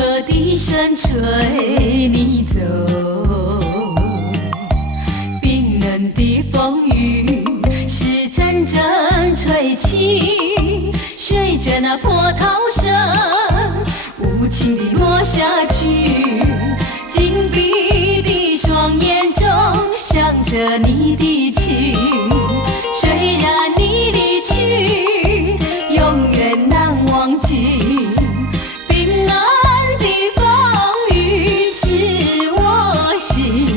河的声吹你走，冰冷的风雨是阵阵吹起，随着那波涛声无情地落下去，紧闭的双眼中想着你的情，虽然你离去永远难忘记，冰冷的风雨刺我心，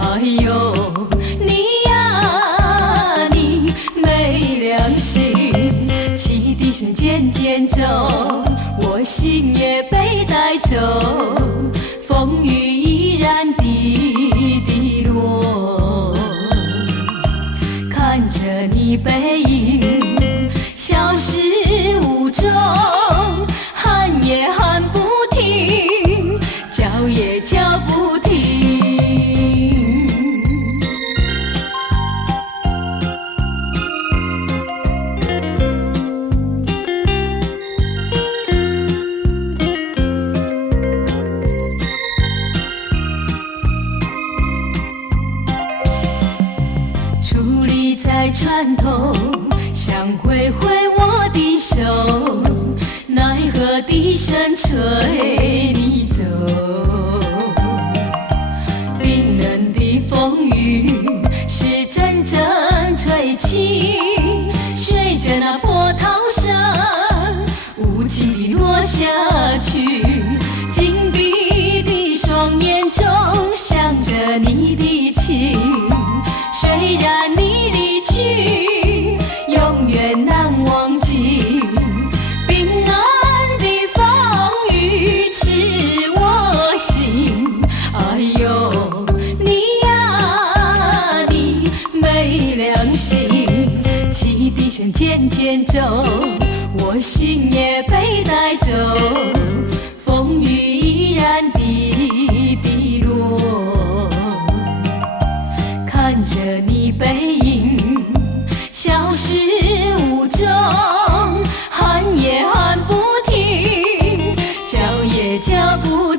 哎呦你呀你没良心，汽笛声渐渐走，我心也被带走，风雨依然滴滴落，看着你背影消失无踪，喊也喊不停，叫也叫不停。矗立在船头，想挥挥我的手，奈何的声吹你走，冰冷的风雨是阵阵吹起，随着那波涛声无情地落下去，紧闭的双眼中想着你的情，虽然你离去永远难忘记，冰冷的风雨刺我心，哎呦你呀你没良心，汽笛声渐渐走，我心也被带走，风雨依然滴滴落，看着你背影消失无踪，喊也喊不停，叫也叫不